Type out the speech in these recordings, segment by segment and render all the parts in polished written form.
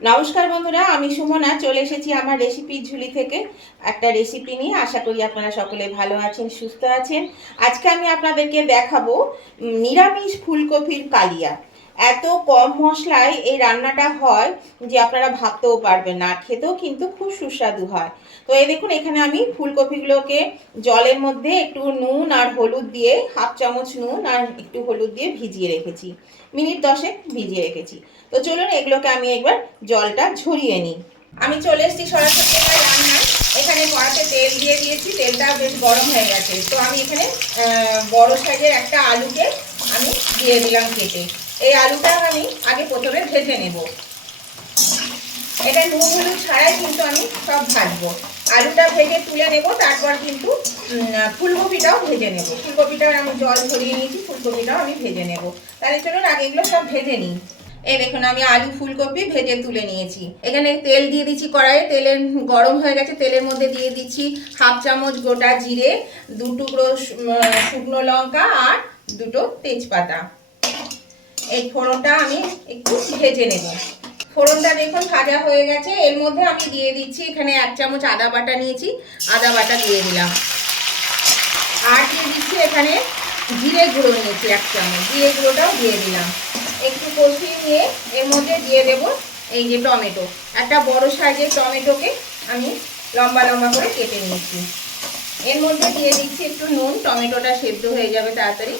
নমস্কার বন্ধুরা, আমি সুমনা চলে এসেছি আমার রেসিপির ঝুলি থেকে একটা রেসিপি নিয়ে। আশা করি আপনারা সকলে ভালো আছেন, সুস্থ আছেন। আজকে আমি আপনাদেরকে দেখাবো নিরামিষ ফুলকপির কালিয়া। এত কম মশলায় এই রান্নাটা হয় যে আপনারা ভাবতেও পারবেন না, খেতেও কিন্তু খুব সুস্বাদু হয়। তো এই দেখুন, এখানে আমি ফুলকপিগুলোকে জলের মধ্যে একটু নুন আর হলুদ দিয়ে, হাফ চামচ নুন আর একটু হলুদ দিয়ে ভিজিয়ে রেখেছি, মিনিট 10 ভিজিয়ে রেখেছি। তো চলুন এগুলোকে আমি একবার জলটা ঝরিয়ে নিই। আমি চলে এসেছি সরাসরি আমার রান্নায়। এখানে কড়াতে তেল দিয়ে দিয়েছি, তেলটা বেশ গরম হয়ে গেছে। তো আমি এখানে বড় সাইজের একটা আলুকে আমি দিয়ে দিলাম কেটে। এই আলুটা আমি আগে প্রথমে ভেজে নেব। এটা নুন হলুদ ছাড়াই কিন্তু আমি সব ভাজবো। আলুটা ভেজে তুলে নেব, তারপর কিন্তু ফুলকপিটাও ভেজে নেব। ফুলকপিটাও আমি জল ঝরিয়ে নিয়েছি, ফুলকপিটাও আমি ভেজে নেব। তাহলে চলুন আগে এগুলো সব ভেজে নিই। এই দেখুন, আমি আলু ফুলকপি ভেজে তুলে নিয়েছি। এখানে তেল দিয়ে দিচ্ছি কড়াইয়ে, তেলের গরম হয়ে গেছে। তেলের মধ্যে দিয়ে দিচ্ছি হাফ চামচ গোটা জিরে, 2 টুকরো শুকনো লঙ্কা আর 2টো তেজপাতা। এই ফোড়নটা আমি একটু ভেজে নেব। ফোড়নটা দেখুন ভাজা হয়ে গেছে। এর মধ্যে আমি দিয়ে দিচ্ছি, এখানে 1 চামচ আদা বাটা নিয়েছি, আদা বাটা দিয়ে দিলাম। আর দিয়ে দিচ্ছি এখানে জিরে গুঁড়ো নিয়েছি 1 চামচ, জিরে গুঁড়োটাও দিয়ে দিলাম। একটু কষিয়ে নিয়ে এর মধ্যে দিয়ে দেব এই যে টমেটো। একটা বড় সাইজের টমেটোকে আমি লম্বা লম্বা করে কেটে নিয়েছি। এর মধ্যে দিয়ে দিচ্ছি একটু নুন, টমেটোটা সেদ্ধ হয়ে যাবে তাড়াতাড়ি।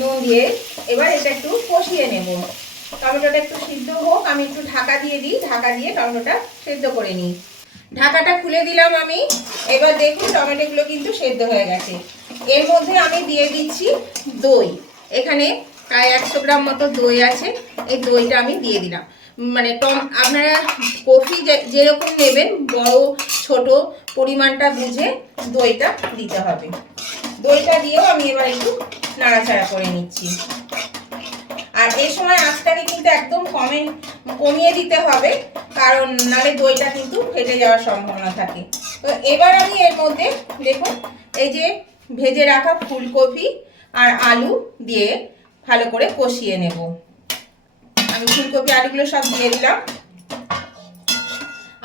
নুন দিয়ে এবার এটা একটু কষিয়ে নেব। টমেটোটা একটু সিদ্ধ হোক, আমি একটু ঢাকা দিয়ে দিই। ঢাকা দিয়ে টমেটোটা সেদ্ধ করে নিই। ঢাকাটা খুলে দিলাম আমি। এবার দেখুন টমেটোগুলো কিন্তু সেদ্ধ হয়ে গেছে। এর মধ্যে আমি দিয়ে দিচ্ছি দই। এখানে প্রায় 100 গ্রাম মতো দই আছে। এই দইটা আমি দিয়ে দিলাম। মানে আপনারা কফি যেরকম নেবেন, বড় ছোট পরিমাণটা বুঝে দইটা দিতে হবে। দইটা দিয়েও আমি এবার একটু নাড়াচাড়া করে নিচ্ছি। আর এই সময় আঁচটাকে কিন্তু একদম কমিয়ে দিতে হবে, কারণ নালে দইটা কিন্তু ফেটে যাওয়ার সম্ভাবনা থাকে। তো এবার আমি এর মধ্যে দেখুন এই যে ভেজে রাখা ফুলকপি আর আলু দিয়ে ভালো করে কষিয়ে নেব। আমি ফুলকপি আলুগুলো সব দিয়ে দিলাম।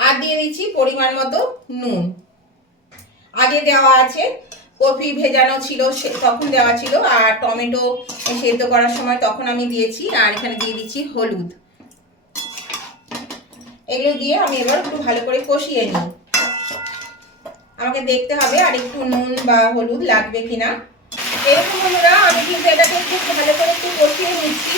আর দিয়ে দিচ্ছি পরিমাণ মতো নুন। আগে দেওয়া আছে, কপি ভেজানো ছিল তখন দেওয়া ছিল, আর টমেটো সেদ্ধ করার সময় তখন আমি দিয়েছি। আর এখানে দিয়ে দিচ্ছি হলুদ। এগুলো দিয়ে আমি এবার একটু ভালো করে কষিয়ে নিই। আমাকে দেখতে হবে আর একটু নুন বা হলুদ লাগবে কিনা। এরকম বন্ধুরা, আমি কিন্তু এটাকে একটু ভালো করে একটু কষিয়ে নিচ্ছি।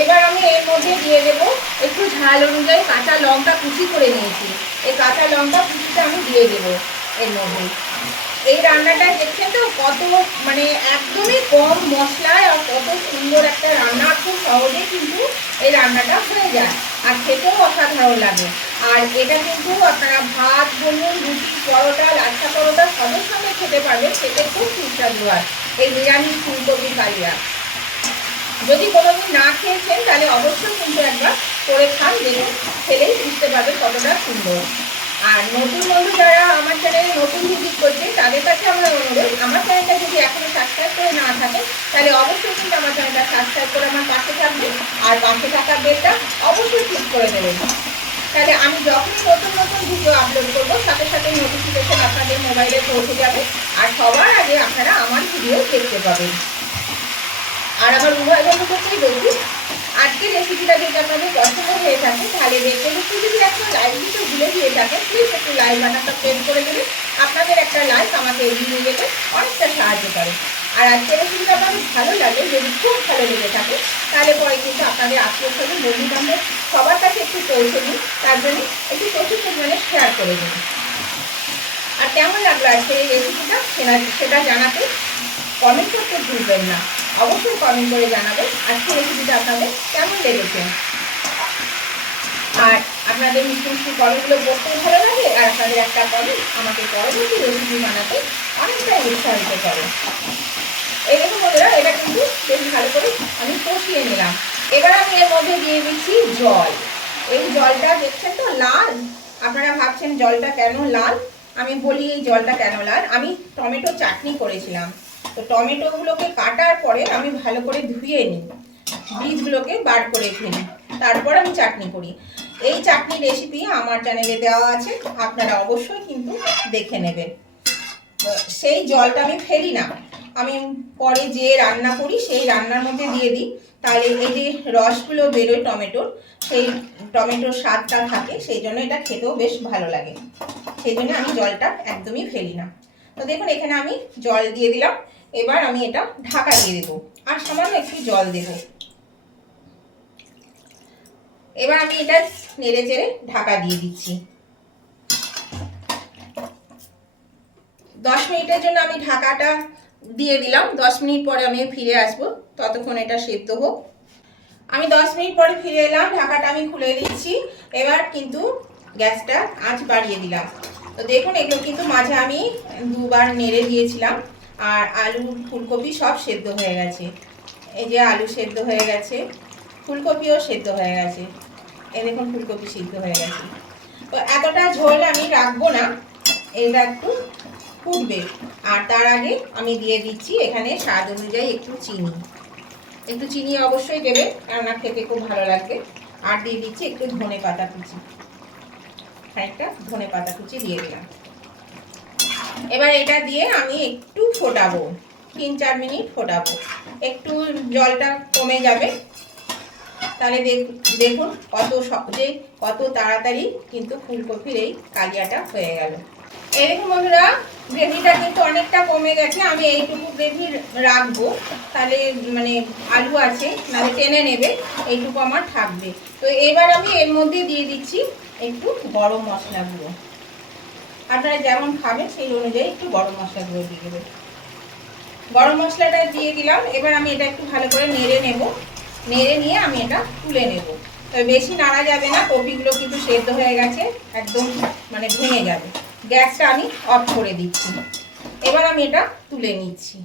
এবার আমি এর মধ্যে দিয়ে দেব একটু ঝাল অনুযায়ী কাঁচা লঙ্কা কুচি করে নিয়েছি। এই কাঁচা লঙ্কা কুচিটা আমি দিয়ে দেবো এর মধ্যে। এই রান্নাটা দেখছেন তো কত মানে একদমই কম মশলায় আর কত সুন্দর একটা রান্না। খুব সহজে কিন্তু এই রান্নাটা হয়ে যায় আর খেতেও অসাধারণ লাগে। আর এটা কিন্তু আপনারা ভাত বলুন, রুটি, পরোটা, লাচ্ছা পরোটা সবের সঙ্গে খেতে পারবেন। খেতে খুব সুস্বাদু হয় এই নিরামিষ ফুলকপি কালিয়া। যদি কোনোদিন না খেয়েছেন তাহলে অবশ্যই কিন্তু একবার করে খান, দেখুন খেলেই বুঝতে পারবে কতটা সুন্দর। আর নতুন বন্ধু যারা আমার চ্যানেলে নতুন ভিজিট করছে তাদের কাছে আমার অনুরোধ, আমার চ্যানেলটা যদি এখনো সাবস্ক্রাইব করে না থাকে তাহলে অবশ্যই কিন্তু আমার চ্যানেলটা সাবস্ক্রাইব করে আমার পাশে থাকবে। আর পাশে থাকা বেলটা অবশ্যই ক্লিক করে দেবেন। তাহলে আমি যখনই নতুন নতুন ভিডিও আপলোড করবো সাথে সাথে নোটিফিকেশন আপনাদের মোবাইলে পৌঁছে যাবে। আর সবার আগে আপনারা আমার ভিডিও দেখতে পাবেন। আর আমার উভয় বন্ধুদেরকেই বলছি, আজকের রেসিপিটা যদি আপনাদের পছন্দ হয়ে থাকে তাহলে দেখতে দেখতে যদি একটা লাইক দিতে ভুলে গিয়ে থাকে, প্লিজ একটু লাইক বাটনটা প্রেস করে দেবেন। আপনাদের একটা লাইক আমাকে এগিয়ে নিয়ে যেতে অনেকটা সাহায্য করে। আর আজকের রেসিপিটা আপনাদের ভালো লাগে, যদি খুব ভালো লেগে থাকে তাহলে পরে কিন্তু আপনাদের আত্মীয় স্বজন, বন্ধু বান্ধব সবার কাছে একটু পৌঁছে দিন। তার জন্য একটু প্রচুর পরিমাণে শেয়ার করে দিন। আর কেমন লাগলো আজকের এই রেসিপিটা সেটা জানাতে কমেন্ট করতে ভুলবেন না। অবশ্যই কমেন্ট করে জানাবেন আজকের রেসিপিটা আপনাদের কেমন লেগেছে। আর আপনাদের মিষ্টি মিষ্টি কমেন্টগুলো পড়তেও ভালো লাগে, আর আপনাদের একটা কমেন্ট আমাকে পরবর্তী রেসিপি বানাতে অনেকটাই উৎসাহিত করে। এই দেখুন বন্ধুরা, এটা কিন্তু বেশ ভালো করে আমি কষিয়ে নিলাম। এবার আমি এর মধ্যে দিয়ে দিচ্ছি জল। এই জলটা দেখছেন তো লাল। আপনারা ভাবছেন জলটা কেন লাল, আমি বলি এই জলটা কেন লাল। আমি টমেটো চাটনি করেছিলাম, তো টমেটোগুলোকে কাটার পরে আমি ভালো করে ধুয়ে নিই, বীজগুলোকে বার করে ফেলি। তারপর আমি চাটনি করি। এই চাটনি রেসিপি আমার চ্যানেলে দেওয়া আছে, আপনারা অবশ্যই কিন্তু দেখে নেবেন। সেই জলটা আমি ফেলি না, আমি পরে যে রান্না করি সেই রান্নার মধ্যে দিয়ে দিই, তাহলে এই যে রসগুলো বেরোয় টমেটোর, সেই টমেটোর স্বাদটা থাকে, সেই জন্য এটা খেতেও বেশ ভালো লাগে। সেই জন্য আমি জলটা একদমই ফেলি না। তো দেখুন এখানে আমি জল দিয়ে দিলাম, এবার আমি এটা ঢাকা দিয়ে দেবো আর সামান্য একটু জল দেব। এবার আমি এটা নেড়ে চেড়ে ঢাকা দিয়ে দিচ্ছি। 10 মিনিটের জন্য আমি ঢাকাটা দিয়ে দিলাম। 10 মিনিট পরে আমি ফিরে আসবো, ততক্ষণ এটা সেদ্ধ হোক। আমি 10 মিনিট পরে ফিরে এলাম, ঢাকাটা আমি খুলে দিচ্ছি। এবার কিন্তু গ্যাসটা আঁচ বাড়িয়ে দিলাম। তো দেখুন এগুলো কিন্তু মাঝে আমি দুবার নেড়ে দিয়েছিলাম, আর আলু ফুলকপি সব সেদ্ধ হয়ে গেছে। এই যে আলু সেদ্ধ হয়ে গেছে, ফুলকপিও সেদ্ধ হয়ে গেছে। এই দেখুন ফুলকপি সিদ্ধ হয়ে গেছে। তো এতটা ঝোল আমি রাখবো না, এটা একটু ফুটবে। আর তার আগে আমি দিয়ে দিচ্ছি এখানে স্বাদ অনুযায়ী একটু চিনি। একটু চিনি অবশ্যই দেবে, কেননা খেতে খুব ভালো লাগবে। আর দিয়ে দিচ্ছি একটু ধনে পাতা কুচি, একটা ধনে পাতা কুচি দিয়ে দিলাম। এবার এটা দিয়ে আমি একটু ফোটাবো, 3-4 মিনিট ফোটাবো, একটু জলটা কমে যাবে। তাহলে দেখুন কত সহজে কত তাড়াতাড়ি কিন্তু ফুলকপির এই কালিয়াটা হয়ে গেল। এই দেখুন বন্ধুরা, গ্রেভিটা কিন্তু অনেকটা কমে গেছে। আমি এইটুকু গ্রেভি রাখবো, তাহলে মানে আলু আছে নাহলে টেনে নেবে, এইটুকু আমার থাকবে। তো এবার আমি এর মধ্যে দিয়ে দিচ্ছি একটু গরম মশলা গুঁড়ো। আপনারা যেমন খাবেন সেই অনুযায়ী একটু গরম মশলা গুঁড়ো দিয়ে দেবেন। গরম মশলাটা দিয়ে দিলাম। এবার আমি এটা একটু ভালো করে নেড়ে নেব, নেড়ে নিয়ে আমি এটা তুলে নেব। তবে বেশি নাড়া যাবে না, কপিগুলো কিন্তু সেদ্ধ হয়ে গেছে, একদম মানে ভেঙে যাবে। গ্যাসটা আমি অফ করে দিচ্ছি। এবার আমি এটা তুলে নিচ্ছি।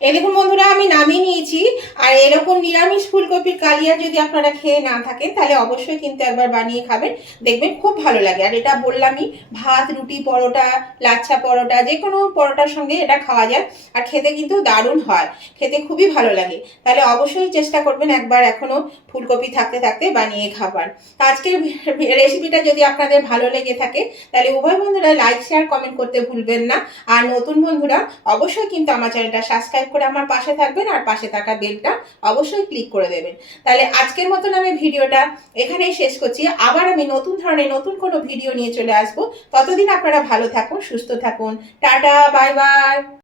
এই দেখুন বন্ধুরা, আমি নামিয়ে নিয়েছি। আর এরকম নিরামিষ ফুলকপির কালিয়া যদি আপনারা খেয়ে না থাকেন, তাহলে অবশ্যই কিন্তু একবার বানিয়ে খাবেন, দেখবেন খুব ভালো লাগে। আর এটা বললামই, ভাত, রুটি, পরোটা, লাচ্ছা পরোটা, যে কোনো পরোটার সঙ্গে এটা খাওয়া যায়। আর খেতে কিন্তু দারুণ হয়, খেতে খুবই ভালো লাগে। তাহলে অবশ্যই চেষ্টা করবেন একবার এখনও ফুলকপি থাকতে থাকতে বানিয়ে খাবার। আজকের রেসিপিটা যদি আপনাদের ভালো লেগে থাকে, তাহলে উভয় বন্ধুরা লাইক, শেয়ার, কমেন্ট করতে ভুলবেন না। আর নতুন বন্ধুরা অবশ্যই কিন্তু আমার চ্যানেলটা সাবস্ক্রাইব করে আমার পাশে থাকবেন, আর পাশে থাকা বেলটা অবশ্যই ক্লিক করে দেবেন। তাহলে আজকের মতন আমি ভিডিওটা এখানেই শেষ করছি। আবার আমি নতুন ধরনের নতুন কোনো ভিডিও নিয়ে চলে আসবো। ততদিন আপনারা ভালো থাকুন, সুস্থ থাকুন। Tata, bye bye.